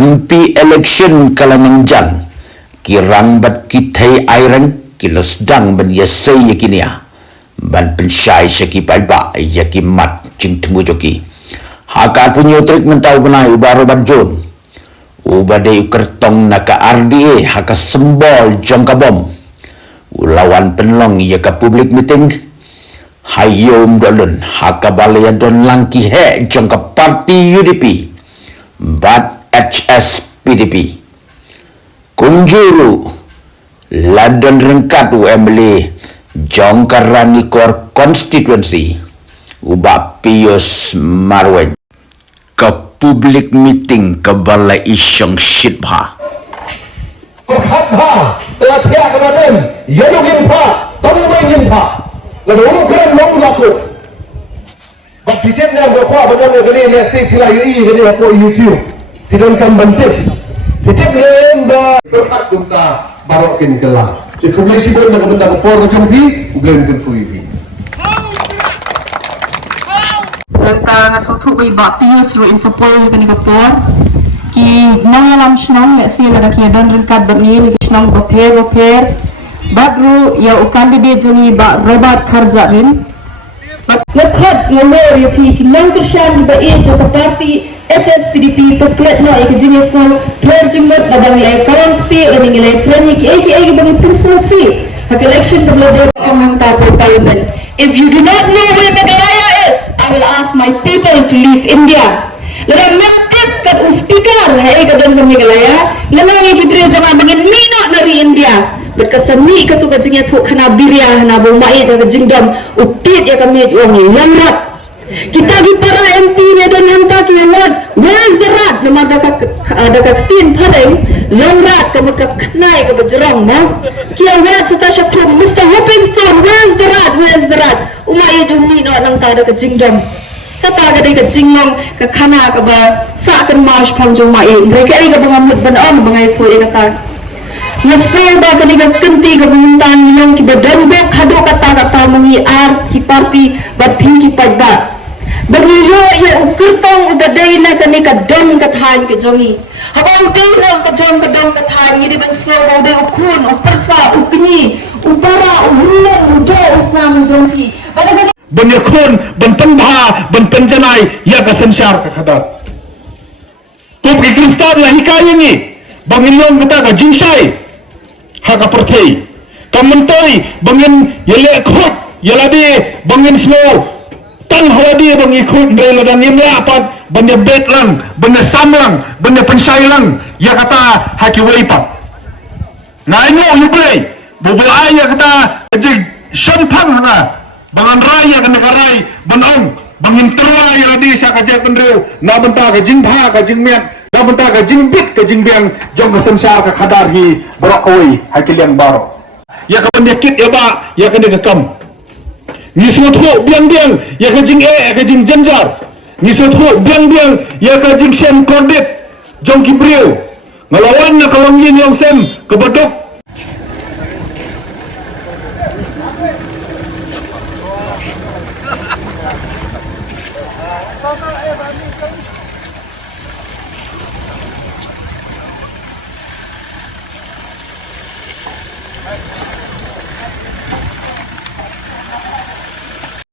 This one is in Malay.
MP election Kalimantan kirang bat kitai airang kilos dang ban yasai yakinia ban pensyai syaki paiba yaki mat cing temu joki haka punyo trik mentau benai ubaro banjon ubade kertong naka RDA haka sembol jongka bom ulawan penlong yaka public meeting hayom dolun haka balaya don langki he jongka parti UDP bat HS PDP kunjuru ladon rengkat UMLE Jongkarani Kor Constituency ubah Pius Marwen ke public meeting ke balai isyong syidbha khadha telah tiak kemaden yaduk yinpa tamu main yinpa lalu umkran mau laku bak fitin yang berkuah benar kali ni asyik pila UI kali aku YouTube tidak kan bantif fitin lenda berkat kunta barokin gelang Informasi pun nak benda kepor macam ni, bukan tentu ini. Langkah ngasutu bay Pius ro in support ni kepor ki nang yalam shnong ya sila dak ya don ringkat berni ni shnong boper badru ya u candidate joni ba Robert Kharjarin Lekhat ngomor ya pi kinang kershan ba e jo parti HSPDP petlet no ek jenis no perjumbat badang ya parti orang nilai training ki bagi prestasi hak election berlaku komentar parliament. If you do not know where Meghalaya is, I will ask my people to leave India. Lalu makkat kat speaker hai kadang Meghalaya nganang yang kita jangan bangin minat dari India berkesemi katu kajingnya tu kena birya na bomai ka kajingdam utit ya kami wang lamrat kita di para MP dan hantar ki award where's the rat nama ada tin padeng lamrat ka maknai ka berjerang ma ki award sata syakrum Mr. Hoping Star where's the rat umai dumi no nang ta ada kajingdam kata ka dei kajingnom ka khana ka ba sa kan march pangjong mai mereka ai ka bangamut banon bangai foi kata Nasıl da kaniga kenti kebunan yang kita dambek hado kata-kata mengi art ki parti batin ki pagba beriyo ya ukurtong ubadai na kaniga don kathan ke jongi habang dong ka dong kathan ni ban so bode ukun upersa ukni upara uhulan udo usnam jongi Banyakun, bantambha, bantanjanai, ya kasensyar kakadat. Tupi Kristan lah hikayat ni. Bangin long kata ka jinsai. Haka pertai kamentoi bangin yele khut yalabi bangin slow tang haladi bangi khut ndre ladang imla apat banya betlang banya samlang banya pensailang ya kata haki waipa na ino yublei bubulai ya kata jig shampang hana bangan raya kana karai banong bangin terwa yaladi sa ka jek pendreu na benta ka jingpha ka jingmet na benta ka jingbit ka jingbiang jong ka samsar ka khadar hi barakoi hakiliang baro ya ka penyakit ya ba ya ka degakam ni suthu biang ya ka jing ka jing janjar ni suthu biang ya ka jing sem kordit jong ki priu ngalawan na kalangin yang sem ke badok